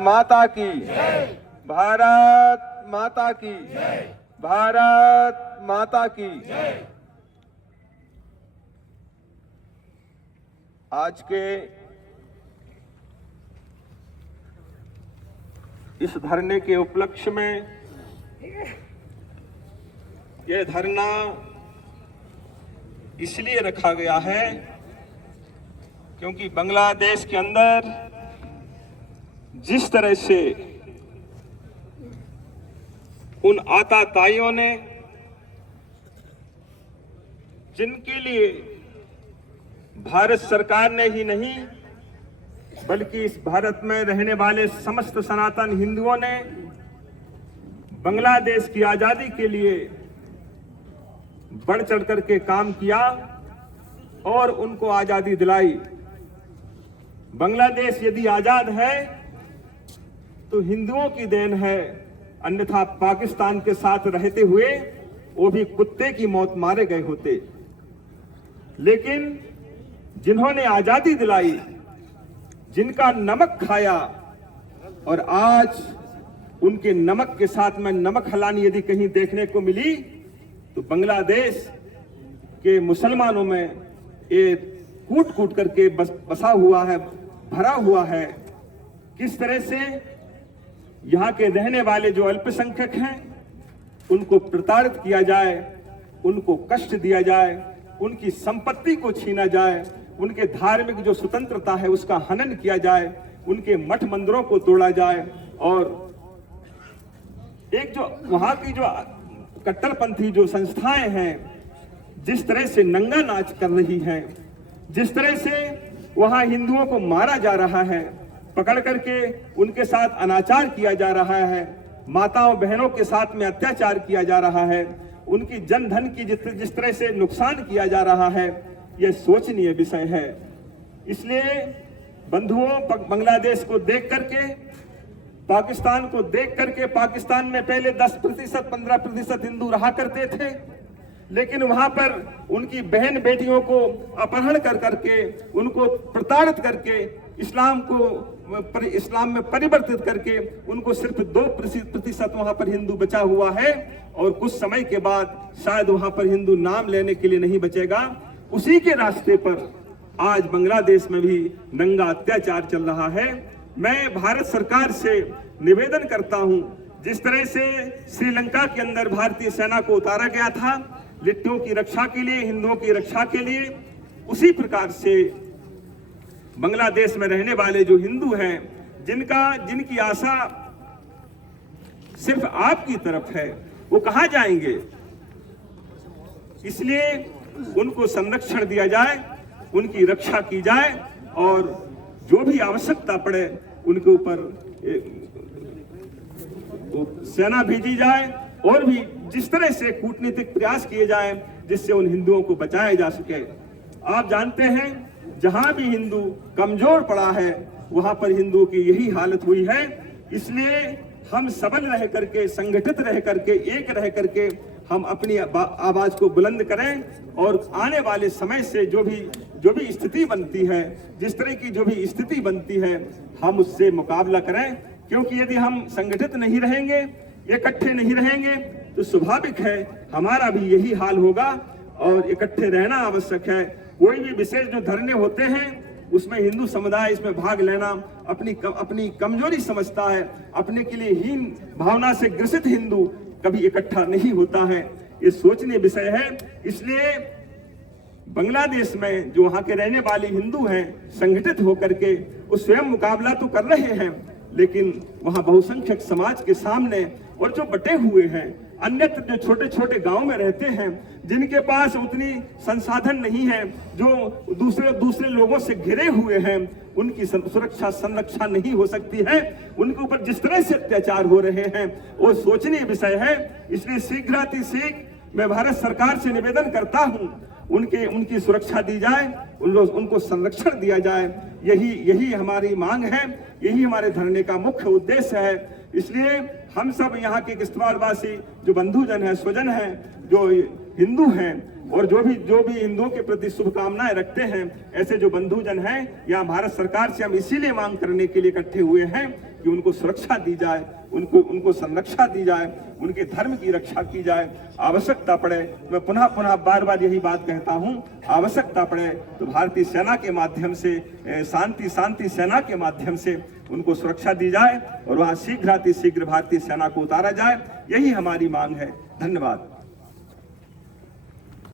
माता की, भारत माता की, भारत माता की। आज के इस धरने के उपलक्ष्य में यह धरना इसलिए रखा गया है क्योंकि बांग्लादेश के अंदर जिस तरह से उन आतताइयों ने, जिनके लिए भारत सरकार ने ही नहीं बल्कि इस भारत में रहने वाले समस्त सनातन हिंदुओं ने बांग्लादेश की आजादी के लिए बढ़ चढ़ करके काम किया और उनको आजादी दिलाई। बांग्लादेश यदि आजाद है तो हिंदुओं की देन है, अन्यथा पाकिस्तान के साथ रहते हुए वो भी कुत्ते की मौत मारे गए होते। लेकिन जिन्होंने आजादी दिलाई, जिनका नमक खाया, और आज उनके नमक के साथ में नमक हलानी यदि कहीं देखने को मिली तो बांग्लादेश के मुसलमानों में ये कूट कूट करके बसा हुआ है, भरा हुआ है। किस तरह से यहाँ के रहने वाले जो अल्पसंख्यक हैं उनको प्रताड़ित किया जाए, उनको कष्ट दिया जाए, उनकी संपत्ति को छीना जाए, उनके धार्मिक जो स्वतंत्रता है उसका हनन किया जाए, उनके मठ मंदिरों को तोड़ा जाए, और एक जो वहां की जो कट्टरपंथी जो संस्थाएं हैं जिस तरह से नंगा नाच कर रही हैं, जिस तरह से वहां हिंदुओं को मारा जा रहा है, पकड़ करके उनके साथ अनाचार किया जा रहा है, माताओं बहनों के साथ में अत्याचार किया जा रहा है, उनकी जन धन की जिस तरह से नुकसान किया जा रहा है, यह सोचनीय विषय है। इसलिए बंधुओं, बांग्लादेश को देख करके, पाकिस्तान को देख करके, पाकिस्तान में पहले 10%, 15% हिंदू रहा करते थे, लेकिन वहां पर उनकी बहन बेटियों को अपहरण कर करके, उनको प्रताड़ित करके, इस्लाम में परिवर्तित करके उनको सिर्फ 2% वहां पर हिंदू बचा हुआ है, और कुछ समय के बाद शायद वहां पर हिंदू नाम लेने के लिए नहीं बचेगा। उसी के रास्ते पर आज बांग्लादेश में भी नंगा अत्याचार चल रहा है। मैं भारत सरकार से निवेदन करता हूं, जिस तरह से श्रीलंका के अंदर भारतीय सेना को उतारा गया था लिट्टियों की रक्षा के लिए, हिंदुओं की रक्षा के लिए, उसी प्रकार से बांग्लादेश में रहने वाले जो हिंदू हैं, जिनकी आशा सिर्फ आपकी तरफ है, वो कहां जाएंगे? इसलिए उनको संरक्षण दिया जाए, उनकी रक्षा की जाए, और जो भी आवश्यकता पड़े उनके ऊपर सेना भेजी जाए, और भी जिस तरह से कूटनीतिक प्रयास किए जाएं जिससे उन हिंदुओं को बचाया जा सके। आप जानते हैं जहां भी हिंदू कमजोर पड़ा है वहां पर हिंदुओं की यही हालत हुई है। इसलिए हम सबल रह करके, संगठित रह करके, एक रह करके हम अपनी आवाज को बुलंद करें, और आने वाले समय से जो भी स्थिति बनती है, जिस तरह की जो भी स्थिति बनती है, हम उससे मुकाबला करें। क्योंकि यदि हम संगठित नहीं रहेंगे, इकट्ठे नहीं रहेंगे, तो स्वाभाविक है हमारा भी यही हाल होगा, और इकट्ठे रहना आवश्यक है। कोई भी विशेष जो धरने होते हैं उसमें हिंदू समुदाय इसमें भाग लेना अपनी कमजोरी समझता है। अपने के लिए हीन भावना से ग्रसित हिंदू कभी इकट्ठा नहीं होता है, ये सोचनीय विषय है। इसलिए बांग्लादेश में जो वहां के रहने वाले हिंदू हैं, संगठित होकर के वो स्वयं मुकाबला तो कर रहे हैं, लेकिन वहां बहुसंख्यक समाज के सामने, और जो बटे हुए हैं, अन्यत्र जो छोटे छोटे गांव में रहते हैं, जिनके पास उतनी संसाधन नहीं है, जो दूसरे लोगों से घिरे हुए हैं, उनकी सुरक्षा संरक्षा नहीं हो सकती है, उनके ऊपर जिस तरह से अत्याचार हो रहे हैं वो सोचनीय विषय है। इसलिए शीघ्र मैं भारत सरकार से निवेदन करता हूं, उनकी सुरक्षा दी जाए, उनको संरक्षण दिया जाए। यही हमारी मांग है, यही हमारे धरने का मुख्य उद्देश्य है। इसलिए हम सब यहाँ के किश्तवाड़वासी जो बंधुजन हैं, स्वजन हैं, जो हिंदू हैं, और जो भी हिंदुओं के प्रति शुभकामनाएं रखते हैं, ऐसे जो बंधुजन हैं, यहाँ भारत सरकार से हम इसीलिए मांग करने के लिए इकट्ठे हुए हैं कि उनको सुरक्षा दी जाए, उनको संरक्षा दी जाए, उनके धर्म की रक्षा की जाए। आवश्यकता पड़े, मैं पुनः पुनः बार बार यही बात कहता हूं, आवश्यकता पड़े तो भारतीय सेना के माध्यम से, शांति सेना के माध्यम से उनको सुरक्षा दी जाए और वहां शीघ्रातिशीघ्र भारतीय सेना को उतारा जाए। यही हमारी मांग है। धन्यवाद।